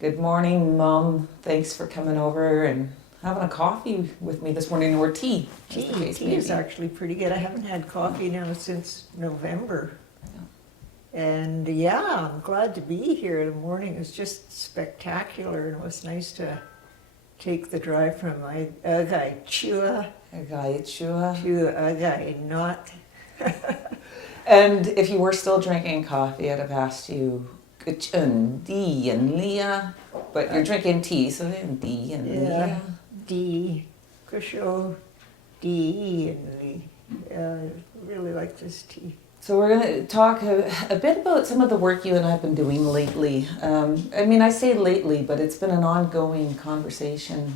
Good morning, Mom. Thanks for coming over and having a coffee with me this morning, or tea, as the case Tea may is be. actually pretty good. I haven't had coffee now since November. And yeah, I'm glad to be here. The morning is just spectacular, and it was nice to take the drive from my Agay Chua Agaichua. to Agay Not. And if you were still drinking coffee, I'd have asked you Di and Leah, but you're drinking tea, so then Di and Yeah, Leah. D, Kusho, D, and Lee. Really like this tea. So we're going to talk a bit about some of the work you and I have been doing lately. I say lately, but it's been an ongoing conversation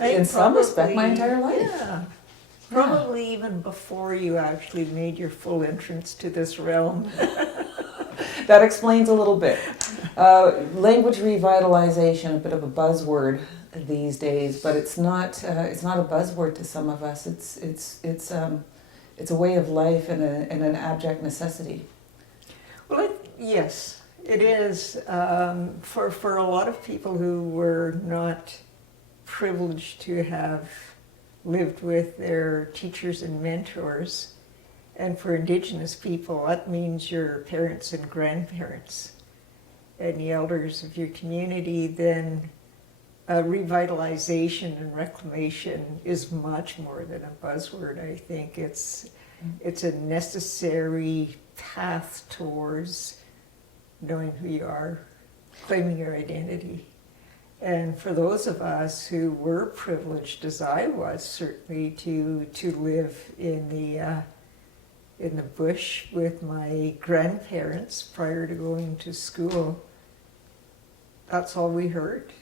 in some respect my entire life. Yeah. Probably even before you actually made your full entrance to this realm. That explains a little bit. Language revitalization, a bit of a buzzword these days, but it's not a buzzword to some of us. It's a way of life and an abject necessity. Well, yes, it is. For a lot of people who were not privileged to have lived with their teachers and mentors, and for Indigenous people, that means your parents and grandparents and the elders of your community, then revitalization and reclamation is much more than a buzzword. I think it's a necessary path towards knowing who you are, claiming your identity. And for those of us who were privileged, as I was certainly, to live in the bush with my grandparents prior to going to school, that's all we heard.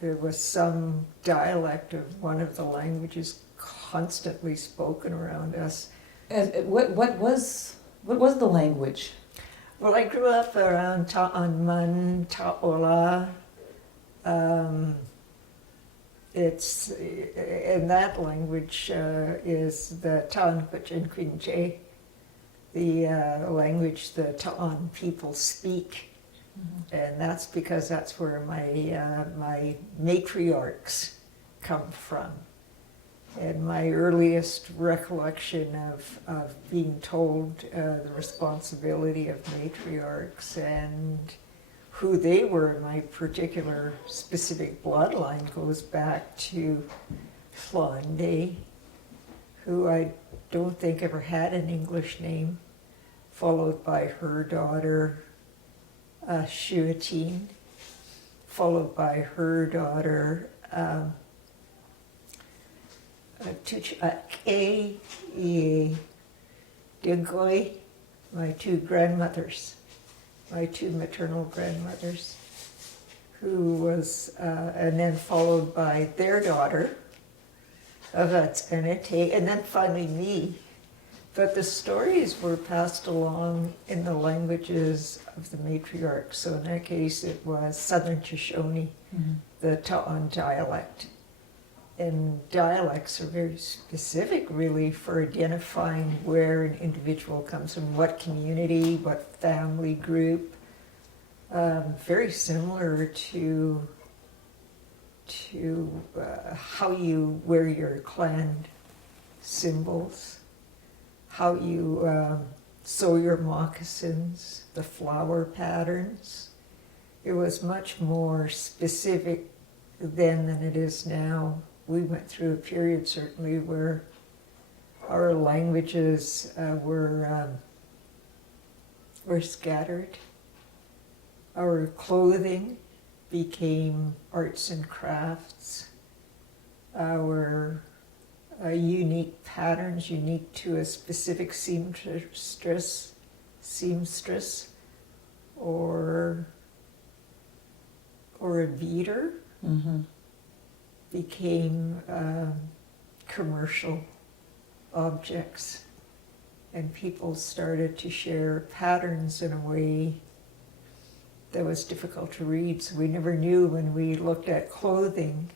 There was some dialect of one of the languages constantly spoken around us. And what was the language? Well, I grew up around Ta'anman, Ta'ola. In that language is the Ta'an Quinche, the language the Ta'an people speak. And that's because that's where my matriarchs come from. And my earliest recollection of being told the responsibility of matriarchs and who they were in my particular specific bloodline goes back to Flonde, who I don't think ever had an English name, followed by her daughter, Shuatine, followed by her daughter, Tuchake, Digoy, my two grandmothers, my two maternal grandmothers, who was, and then followed by their daughter, Avatsanete, and then finally me. But the stories were passed along in the languages of the matriarch. So in that case, it was Southern Shoshone, the Ta'an dialect. And dialects are very specific, really, for identifying where an individual comes from, what community, what family group. Very similar to how you wear your clan symbols, how you sew your moccasins, the flower patterns. It was much more specific then than it is now. We went through a period certainly where our languages were scattered. Our clothing became arts and crafts. Our unique patterns, unique to a specific seamstress, or a beater, became commercial objects, and people started to share patterns in a way that was difficult to read. So we never knew when we looked at clothing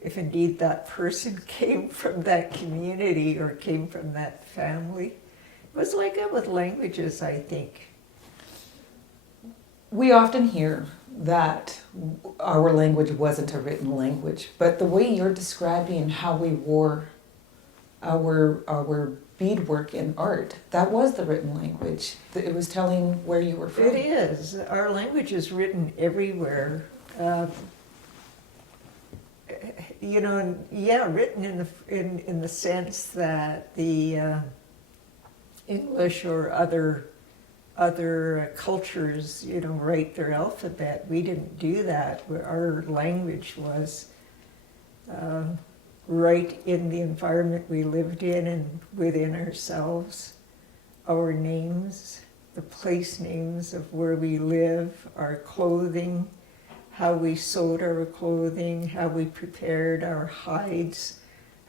if indeed that person came from that community or came from that family. It was like that with languages, I think. We often hear that our language wasn't a written language, but the way you're describing how we wore our beadwork in art, that was the written language. It was telling where you were from. It is. Our language is written everywhere. You know, and yeah, written in the sense that the English or other cultures, you know, write their alphabet. We didn't do that. Our language was right in the environment we lived in and within ourselves. Our names, the place names of where we live, our clothing, how we sewed our clothing, how we prepared our hides,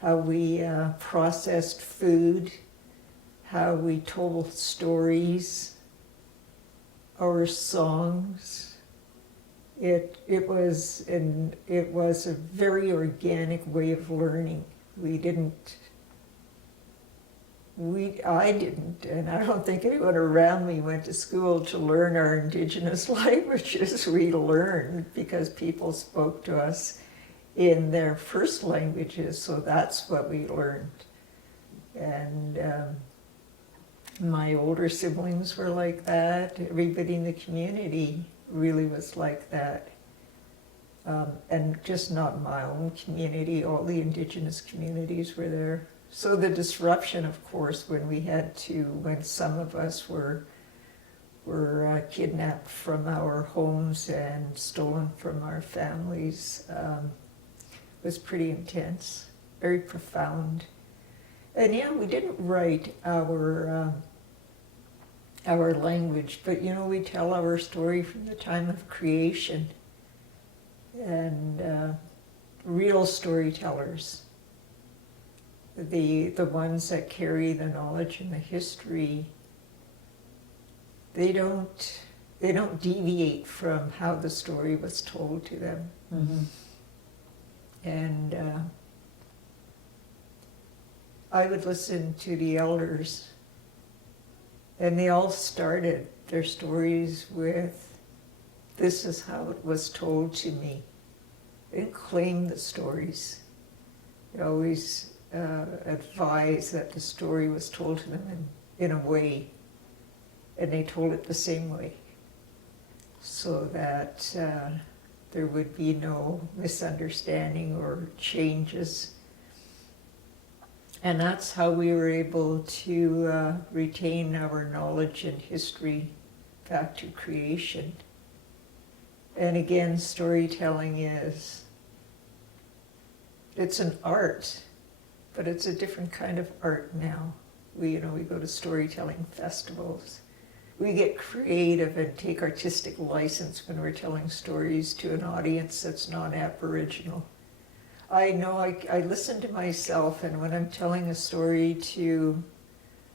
how we processed food, how we told stories, our songs. It was a very organic way of learning. I didn't, and I don't think anyone around me went to school to learn our indigenous languages. We learned because people spoke to us in their first languages, so that's what we learned. And my older siblings were like that. Everybody in the community really was like that. And just not my own community, all the indigenous communities were there. So the disruption, of course, when some of us were kidnapped from our homes and stolen from our families, was pretty intense, very profound. And yeah, we didn't write our language, but you know, we tell our story from the time of creation. And real storytellers, the ones that carry the knowledge and the history, they don't deviate from how the story was told to them. Mm-hmm. And I would listen to the elders, and they all started their stories with, "This is how it was told to me." They didn't claim the stories. They always advised that the story was told to them in a way, and they told it the same way, so that there would be no misunderstanding or changes. And that's how we were able to retain our knowledge and history back to creation. And again, storytelling it's an art, but it's a different kind of art now. We go to storytelling festivals. We get creative and take artistic license when we're telling stories to an audience that's non-Aboriginal. I know I listen to myself, and when I'm telling a story to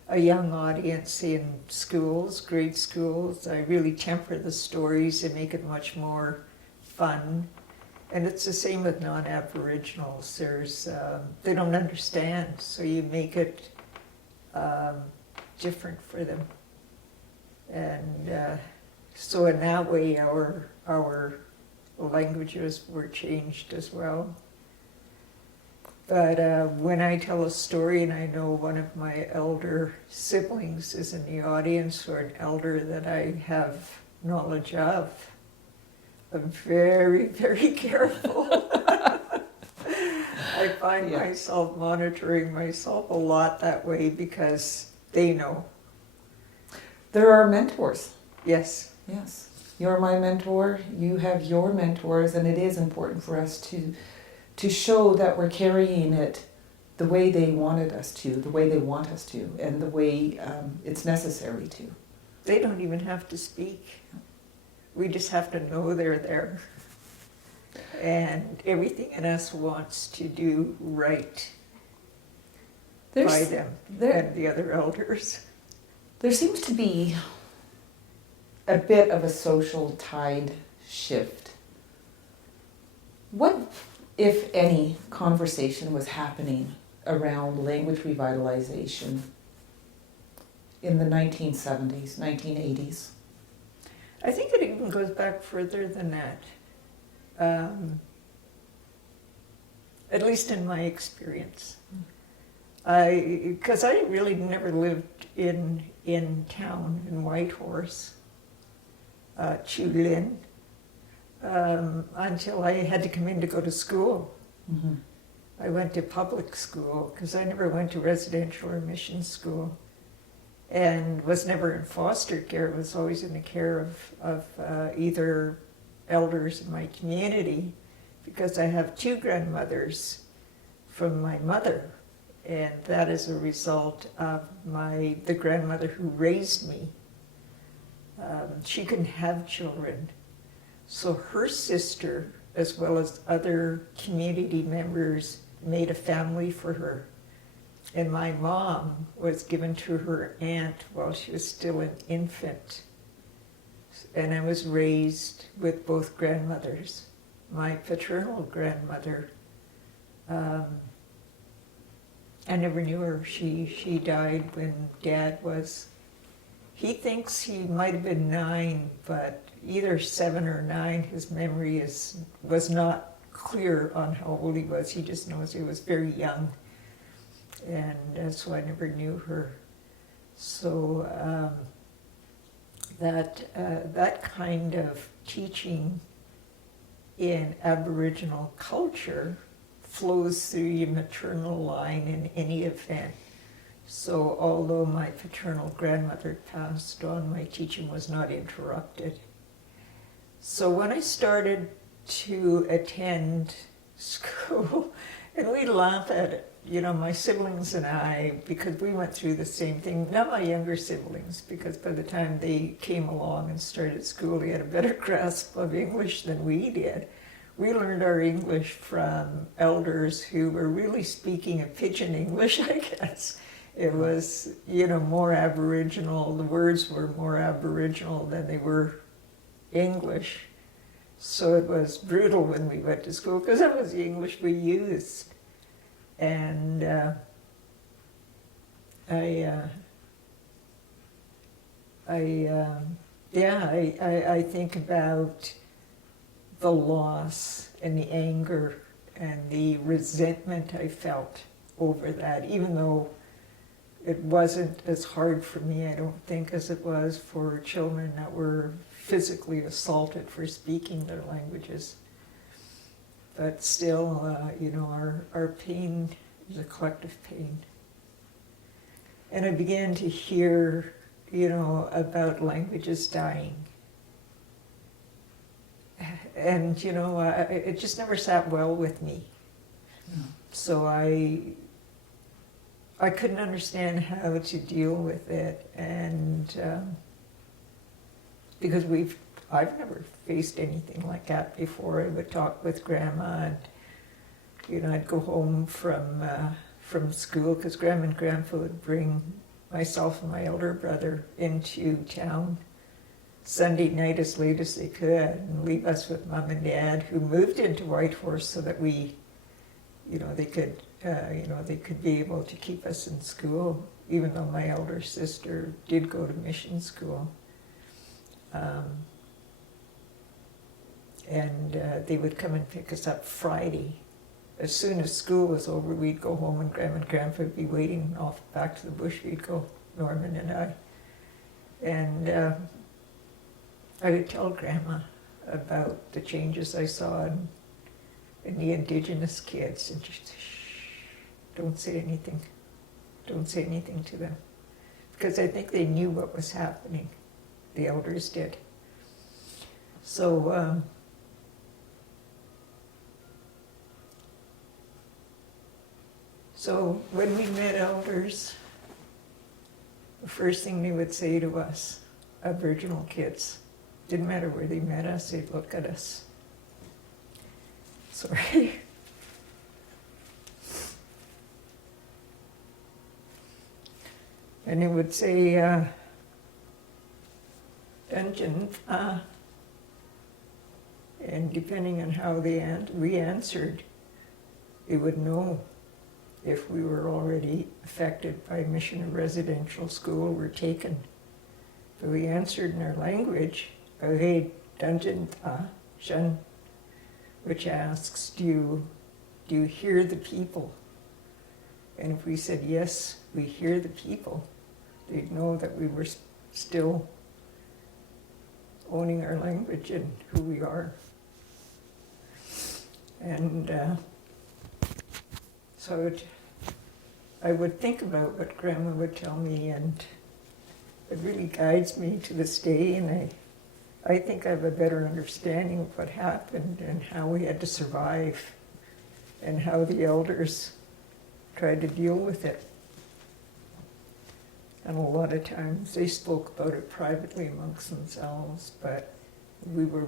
a young audience in schools, grade schools, I really temper the stories and make it much more fun. And it's the same with non-Aboriginals. They don't understand, so you make it different for them. And so in that way, our languages were changed as well. But when I tell a story and I know one of my elder siblings is in the audience, or an elder that I have knowledge of, I'm very, very careful. I find myself monitoring myself a lot that way because they know. There are mentors. Yes. Yes. You're my mentor, you have your mentors, and it is important for us to show that we're carrying it the way they wanted us to, the way they want us to, and the way it's necessary to. They don't even have to speak. We just have to know they're there. And everything in us wants to do right by them and the other elders. There seems to be a bit of a social tide shift. What, if any, conversation was happening around language revitalization in the 1970s, 1980s? I think it even goes back further than that. At least in my experience. Because I really never lived in town, in Whitehorse, Chulin, until I had to come in to go to school. Mm-hmm. I went to public school because I never went to residential or mission school, and was never in foster care. I was always in the care of either elders in my community, because I have two grandmothers from my mother, and that is a result of the grandmother who raised me. She couldn't have children, so her sister, as well as other community members, made a family for her. And my mom was given to her aunt while she was still an infant. And I was raised with both grandmothers. My paternal grandmother, I never knew her. She died when Dad was, he thinks he might have been 9, but either 7 or 9. His memory was not clear on how old he was. He just knows he was very young. And so I never knew her. So that kind of teaching in Aboriginal culture flows through your maternal line in any event. So although my paternal grandmother passed on, my teaching was not interrupted. So when I started to attend school, and we laugh at it, you know, my siblings and I, because we went through the same thing, not my younger siblings, because by the time they came along and started school, they had a better grasp of English than we did. We learned our English from elders who were really speaking a pidgin English, I guess. It was, you know, more Aboriginal, the words were more Aboriginal than they were English. So it was brutal when we went to school, because that was the English we used. And I think about the loss and the anger and the resentment I felt over that, even though it wasn't as hard for me, I don't think, as it was for children that were physically assaulted for speaking their languages. But still, you know, our pain is a collective pain. And I began to hear, you know, about languages dying. And, you know, it just never sat well with me. No. So I couldn't understand how to deal with it. And because I've never faced anything like that before. I would talk with Grandma, and you know, I'd go home from school, because Grandma and Grandpa would bring myself and my elder brother into town Sunday night as late as they could, and leave us with Mom and Dad, who moved into Whitehorse so that we, you know, they could be able to keep us in school, even though my elder sister did go to mission school. And they would come and pick us up Friday. As soon as school was over, we'd go home, and Grandma and Grandpa would be waiting off back to the bush. We'd go, Norman and I. And I would tell Grandma about the changes I saw in the Indigenous kids, and just, shh, don't say anything. Don't say anything to them. Because I think they knew what was happening. The elders did. So, so when we met elders, the first thing they would say to us, Aboriginal kids, didn't matter where they met us, they'd look at us. Sorry. And they would say, Dungeon, and depending on how we answered, they would know if we were already affected by mission or residential school or taken. But we answered in our language, Hey, Dungeon Shun, which asks, do you hear the people? And if we said, yes, we hear the people, they'd know that we were still owning our language and who we are. And so I would think about what Grandma would tell me, and it really guides me to this day, and I think I have a better understanding of what happened and how we had to survive and how the elders tried to deal with it. And a lot of times they spoke about it privately amongst themselves, but we were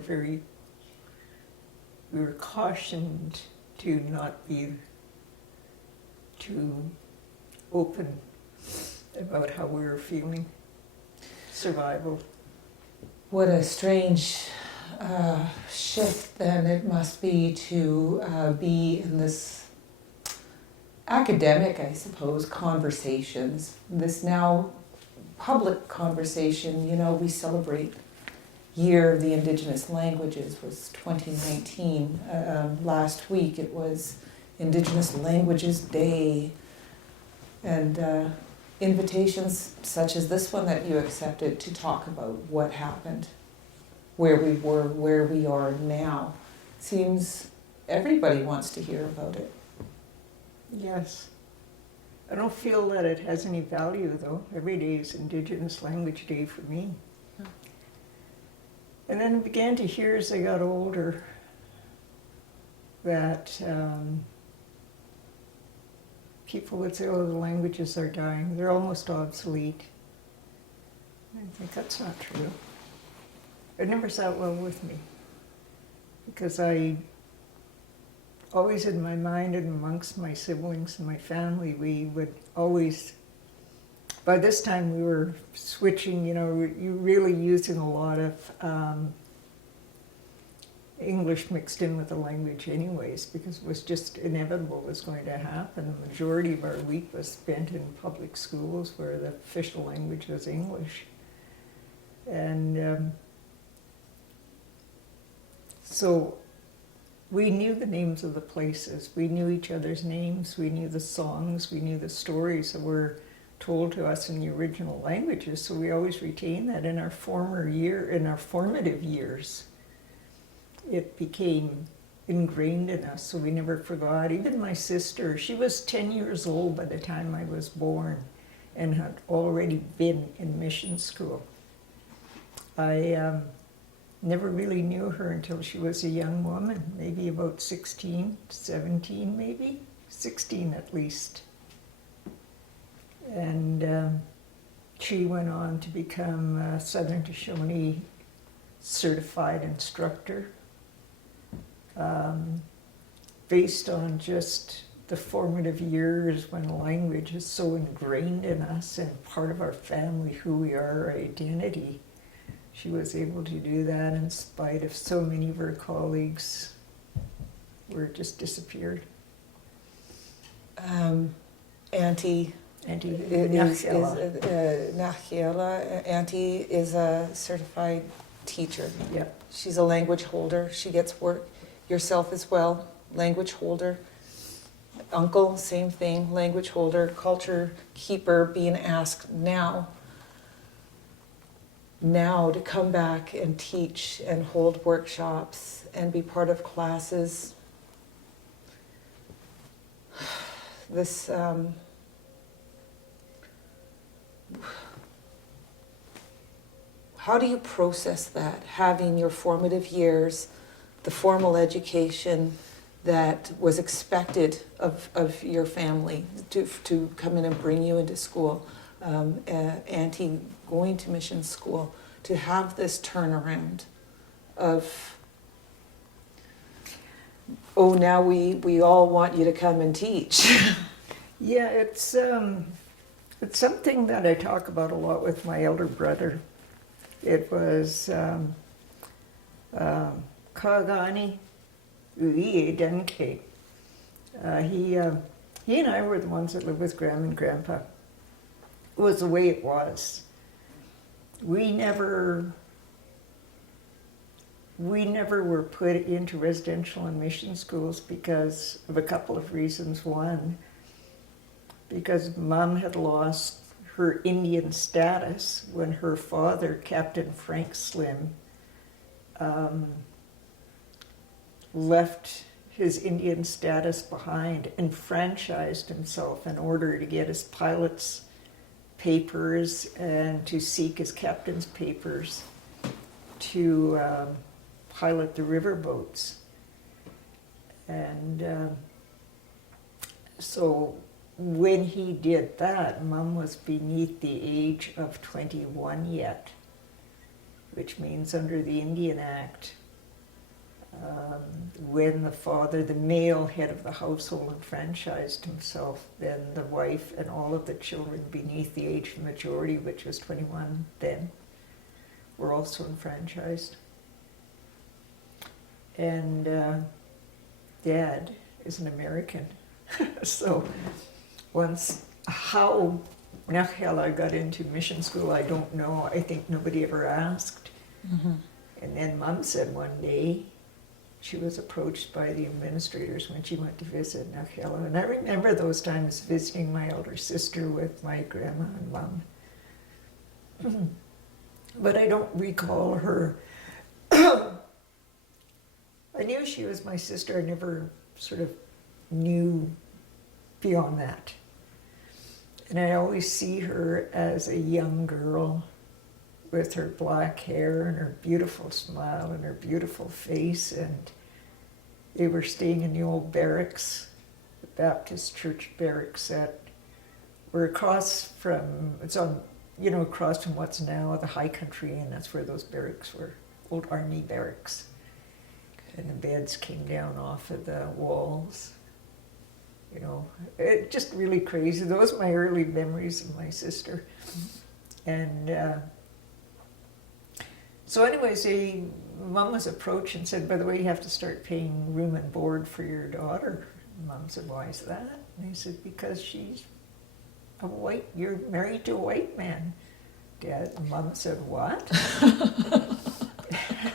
cautioned to not be too open about how we were feeling. Survival. What a strange shift then it must be to be in this academic, I suppose, conversations, this now public conversation. You know, we celebrate Year of the Indigenous Languages was 2019. Last week it was Indigenous Languages Day. And invitations such as this one that you accepted to talk about what happened, where we were, where we are now, seems everybody wants to hear about it. Yes. I don't feel that it has any value, though. Every day is Indigenous Language Day for me. Yeah. And then I began to hear as I got older that people would say, oh, the languages are dying. They're almost obsolete. I think that's not true. It never sat well with me, because I always in my mind and amongst my siblings and my family, we would always, by this time we were switching, you know, you really using a lot of English mixed in with the language anyways, because it was just inevitable it was going to happen. The majority of our week was spent in public schools where the official language was English. And so we knew the names of the places, we knew each other's names, we knew the songs, we knew the stories that were told to us in the original languages, so we always retained that in our formative years. It became ingrained in us, so we never forgot. Even my sister, she was 10 years old by the time I was born and had already been in mission school. I never really knew her until she was a young woman, maybe about 16, 17 maybe, 16 at least. And she went on to become a Southern Shoshone certified instructor. Based on just the formative years when language is so ingrained in us and part of our family, who we are, our identity. She was able to do that in spite of so many of her colleagues were just disappeared. Auntie Nachiela. Auntie is a certified teacher. Yeah. She's a language holder. She gets work. Yourself as well, language holder. Uncle, same thing, language holder, culture keeper, being asked now to come back and teach and hold workshops and be part of classes. This how do you process that, having your formative years, the formal education that was expected of your family to come in and bring you into school, Auntie going to mission school, to have this turnaround of, oh, now we all want you to come and teach. Yeah, it's something that I talk about a lot with my elder brother. It was Kagani Uie Denke. He and I were the ones that lived with Grandma and Grandpa. It was the way it was. We never we never were put into residential and mission schools because of a couple of reasons. One, because Mom had lost her Indian status when her father, Captain Frank Slim, left his Indian status behind and franchised himself in order to get his pilot's papers and to seek his captain's papers to pilot the riverboats. And so when he did that, Mom was beneath the age of 21 yet, which means under the Indian Act, when the father, the male head of the household, enfranchised himself, then the wife and all of the children beneath the age of majority, which was 21 then, were also enfranchised. And Dad is an American. So once, how I got into mission school, I don't know. I think nobody ever asked. Mm-hmm. And then Mom said one day she was approached by the administrators when she went to visit Nachela. And I remember those times visiting my elder sister with my grandma and Mom. But I don't recall her. I knew she was my sister. I never sort of knew beyond that. And I always see her as a young girl with her black hair and her beautiful smile and her beautiful face. And they were staying in the old barracks, the Baptist church barracks that were across from, it's on, you know, across from what's now the High Country, and that's where those barracks were, old army barracks. And the beds came down off of the walls. You know, it just really crazy. Those are my early memories of my sister. And so anyways, Mom was approached and said, by the way, you have to start paying room and board for your daughter. And Mom said, why is that? And he said, because she's a white, you're married to a white man. Dad, and Mom said, what?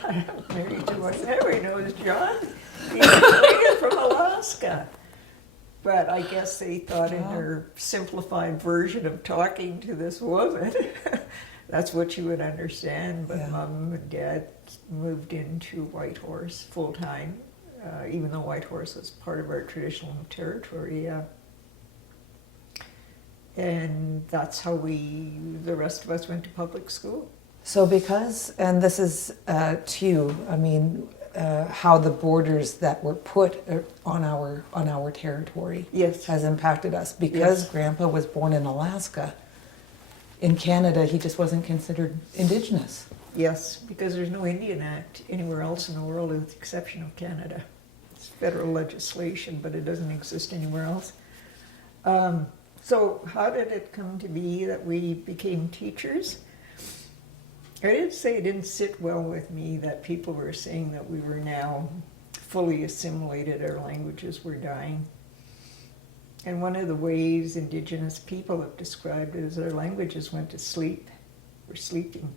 I'm married to a white man. Everybody knows John. He's a from Alaska. But I guess they thought in their simplified version of talking to this woman, that's what you would understand. But Mom and Dad moved into Whitehorse full time, even though Whitehorse was part of our traditional territory. And that's how the rest of us went to public school. So because, and this is to you, I mean, how the borders that were put on our territory has impacted us. Because Grandpa was born in Alaska, in Canada he just wasn't considered Indigenous. Yes, because there's no Indian Act anywhere else in the world with the exception of Canada. It's federal legislation, but it doesn't exist anywhere else. So how did it come to be that we became teachers? I did say it didn't sit well with me that people were saying that we were now fully assimilated, our languages were dying. And one of the ways Indigenous people have described it is our languages went to sleep. We're sleeping.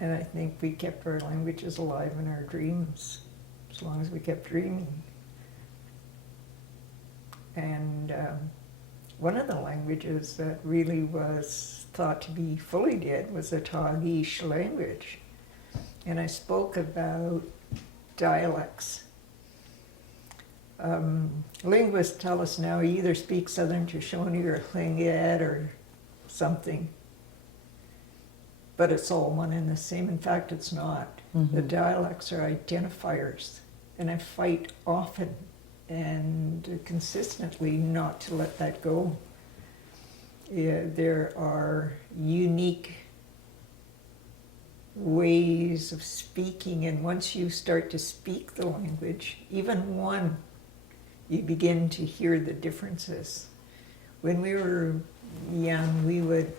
And I think we kept our languages alive in our dreams, as long as we kept dreaming. And one of the languages that really was thought to be fully dead was the Tagish language. And I spoke about dialects. Linguists tell us now you either speak Southern Shoshone or Tlingit or something. But it's all one and the same. In fact, it's not. The dialects are identifiers. And I fight often and consistently not to let that go. There are unique ways of speaking, and once you start to speak the language, even one, you begin to hear the differences. When we were young, we would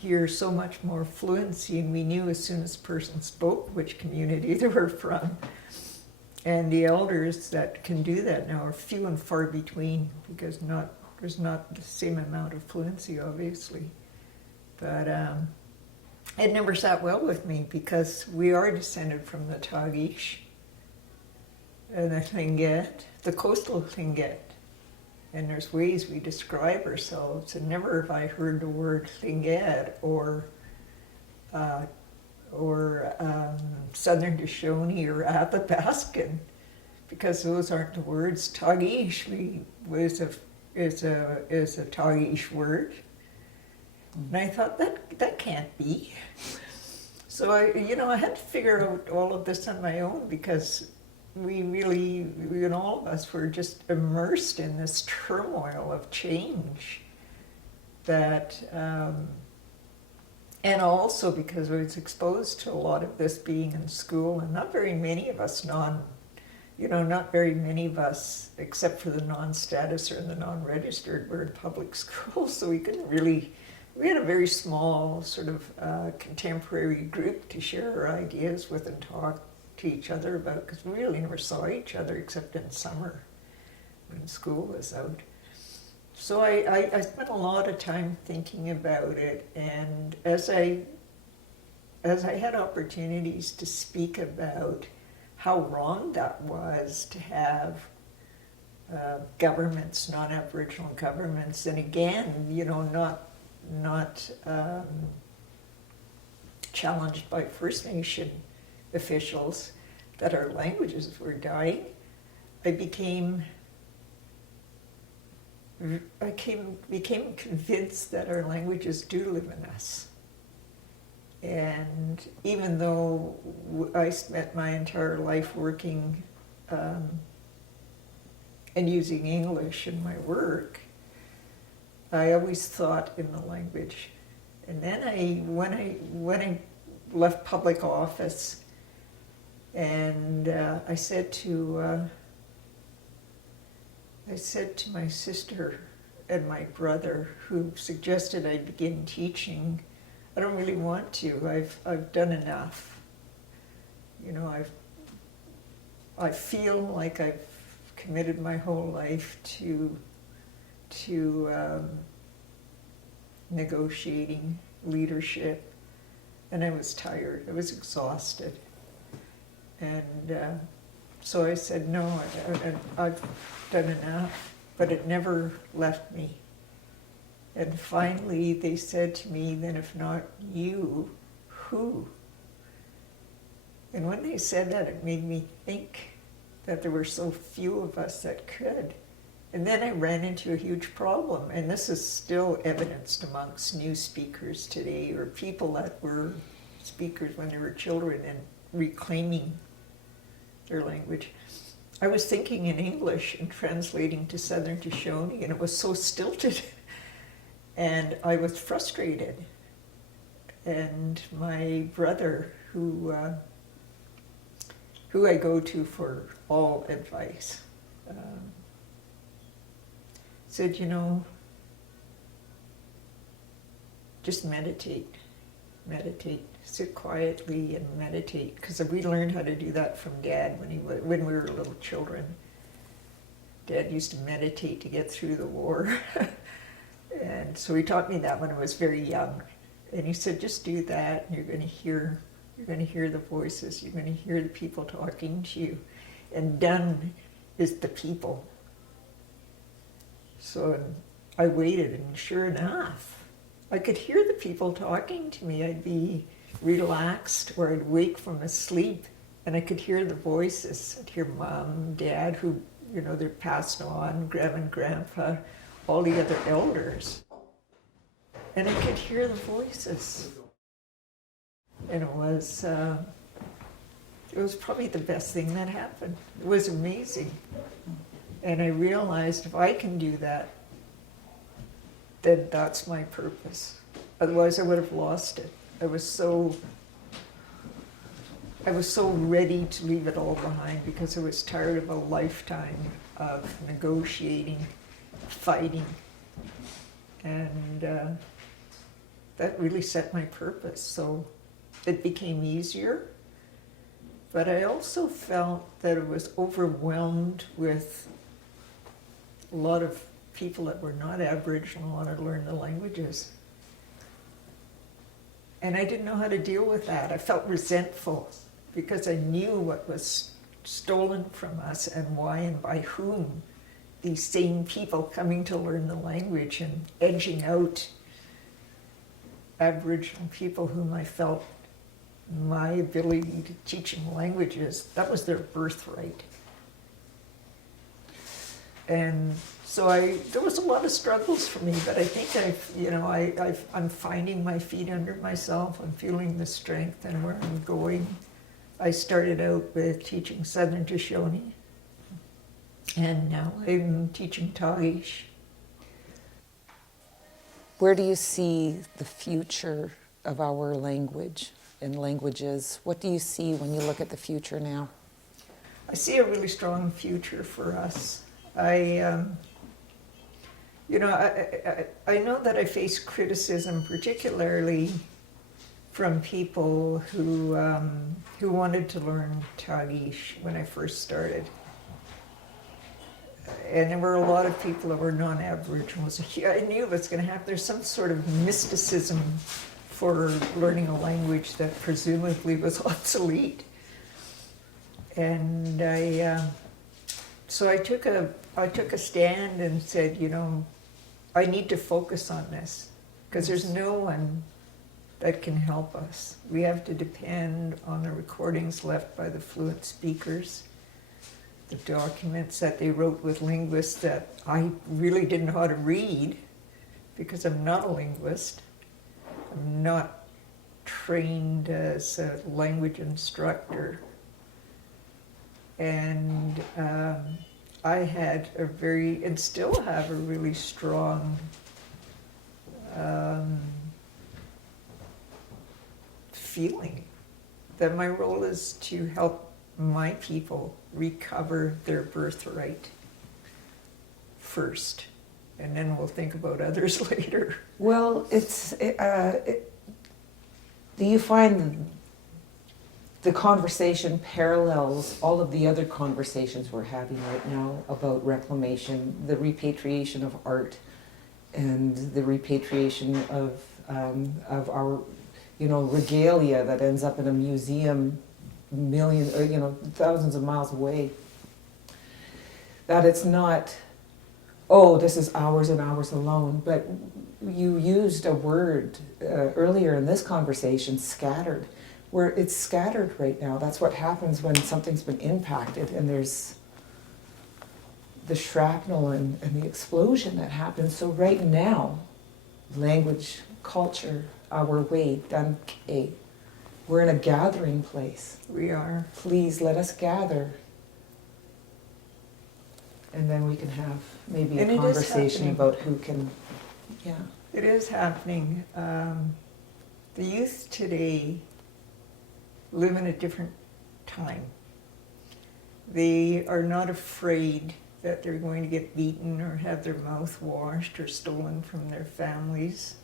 hear so much more fluency, and we knew as soon as a person spoke which community they were from. And the elders that can do that now are few and far between, because there's not the same amount of fluency, obviously. But it never sat well with me because we are descended from the Tagish and the Tlingit, the coastal Tlingit. And there's ways we describe ourselves, and never have I heard the word Tlingit or Southern Shoshone or Athabascan, because those aren't the words. Tagish is a Tagish word, and I thought that can't be. So I had to figure out all of this on my own, because we really, all of us were just immersed in this turmoil of change that, and also because I was exposed to a lot of this being in school, and not very many of us except for the non-status or the non-registered, were in public school, so we had a very small sort of contemporary group to share our ideas with and talk to each other about, because we really never saw each other except in summer when school was out. So I spent a lot of time thinking about it, and as I had opportunities to speak about how wrong that was to have governments, non-Aboriginal governments, and again, not challenged by First Nation officials, that our languages were dying, I became convinced that our languages do live in us. And even though I spent my entire life working and using English in my work, I always thought in the language. And then when I left public office, and I said to my sister and my brother, who suggested I begin teaching, I don't really want to. I've done enough. I feel like I've committed my whole life to negotiating leadership, and I was tired. I was exhausted. And so I said, no, I've done enough, but it never left me. And finally they said to me, then if not you, who? And when they said that, it made me think that there were so few of us that could. And then I ran into a huge problem, and this is still evidenced amongst new speakers today, or people that were speakers when they were children and reclaiming their language. I was thinking in English and translating to Southern Shoshone, and it was so stilted. And I was frustrated. And my brother, who I go to for all advice, said, just meditate. Sit quietly and meditate, because we learned how to do that from Dad when we were little children. Dad used to meditate to get through the war. And so he taught me that when I was very young. And he said, just do that, and you're going to hear the voices, you're going to hear the people talking to you. And done is the people. So I waited, and sure enough, I could hear the people talking to me. I'd be relaxed, or I'd wake from a sleep, and I could hear the voices. I'd hear Mom, Dad, who, they're passed on, Grandma and Grandpa, all the other elders. And I could hear the voices. And it was probably the best thing that happened. It was amazing. And I realized if I can do that, then that's my purpose. Otherwise I would have lost it. I was so ready to leave it all behind, because I was tired of a lifetime of negotiating, fighting. And that really set my purpose. So it became easier. But I also felt that it was overwhelmed with a lot of people that were not Aboriginal wanted to learn the languages. And I didn't know how to deal with that. I felt resentful because I knew what was stolen from us and why and by whom. These same people coming to learn the language and edging out Aboriginal people whom I felt my ability to teach them languages, that was their birthright. And so there was a lot of struggles for me, but I think I'm finding my feet under myself. I'm feeling the strength and where I'm going. I started out with teaching Southern Shoshone, and now I'm teaching Tagish. Where do you see the future of our language and languages? What do you see when you look at the future now? I see a really strong future for us. I know that I face criticism, particularly from people who wanted to learn Tagish when I first started. And there were a lot of people that were non-Aboriginals. I knew it was going to happen. There's some sort of mysticism for learning a language that presumably was obsolete. And so I took a stand and said, I need to focus on this because there's no one that can help us. We have to depend on the recordings left by the fluent speakers, the documents that they wrote with linguists that I really didn't know how to read because I'm not a linguist. I'm not trained as a language instructor. And I had and still have a really strong feeling that my role is to help my people recover their birthright first, and then we'll think about others later. Well, do you find the conversation parallels all of the other conversations we're having right now about reclamation, the repatriation of art, and the repatriation of our, regalia that ends up in a museum thousands of miles away? That it's not, this is ours and ours alone, but you used a word earlier in this conversation, scattered, where it's scattered right now. That's what happens when something's been impacted and there's the shrapnel and the explosion that happens. So right now, language, culture, our way, Danke, we're in a gathering place. We are. Please let us gather. And then we can have maybe a conversation about who can, It is happening. The youth today live in a different time. They are not afraid that they're going to get beaten or have their mouth washed or stolen from their families.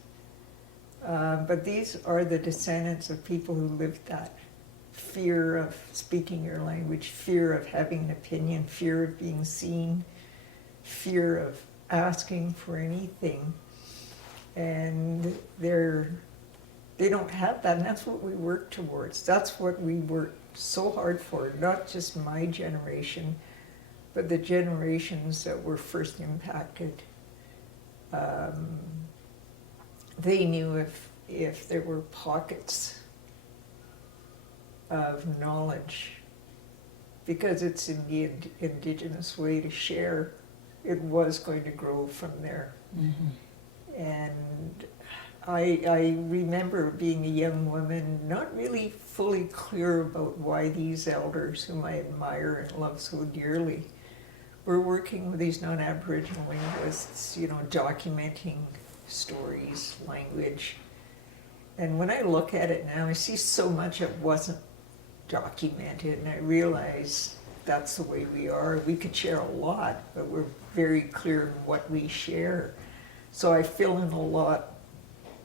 But these are the descendants of people who lived that. Fear of speaking your language, fear of having an opinion, fear of being seen, fear of asking for anything. And they don't have that, and that's what we work towards. That's what we work so hard for, not just my generation, but the generations that were first impacted. They knew if there were pockets of knowledge, because it's in the indigenous way to share, it was going to grow from there. Mm-hmm. And I remember being a young woman, not really fully clear about why these elders, whom I admire and love so dearly, were working with these non-Aboriginal linguists, documenting stories, language. And when I look at it now, I see so much that wasn't documented, and I realize that's the way we are. We could share a lot, but we're very clear in what we share. So I fill in a lot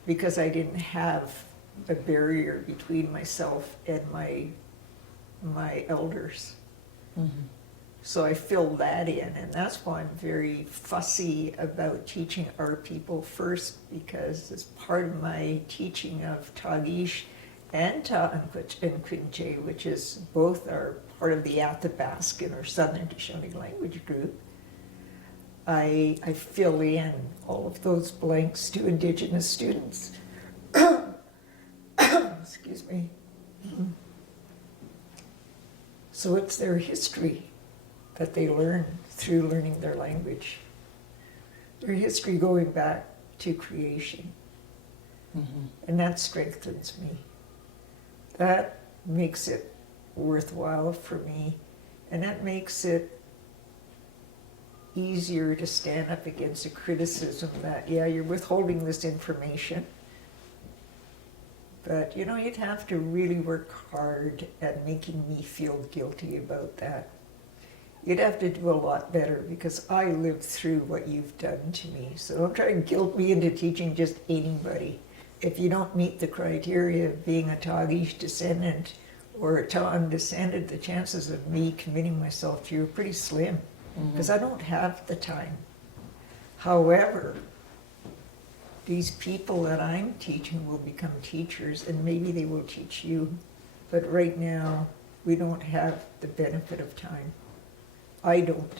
because I didn't have a barrier between myself and my elders. Mm-hmm. So I fill that in, and that's why I'm very fussy about teaching our people first, because as part of my teaching of Tagish and Ta'anquitch and Quinche, which is both are part of the Athabascan or Southern Shoshone language group, I fill in all of those blanks to Indigenous students. Excuse me. So it's their history that they learn through learning their language. Their history going back to creation. Mm-hmm. And that strengthens me. That makes it worthwhile for me. And that makes it easier to stand up against a criticism that, yeah, you're withholding this information. But, you know, you'd have to really work hard at making me feel guilty about that. You'd have to do a lot better, because I lived through what you've done to me. So don't try to guilt me into teaching just anybody. If you don't meet the criteria of being a Tagish descendant or a Ta'an descendant, the chances of me committing myself to you are pretty slim, because I don't have the time. However, these people that I'm teaching will become teachers, and maybe they will teach you. But right now, we don't have the benefit of time. I don't.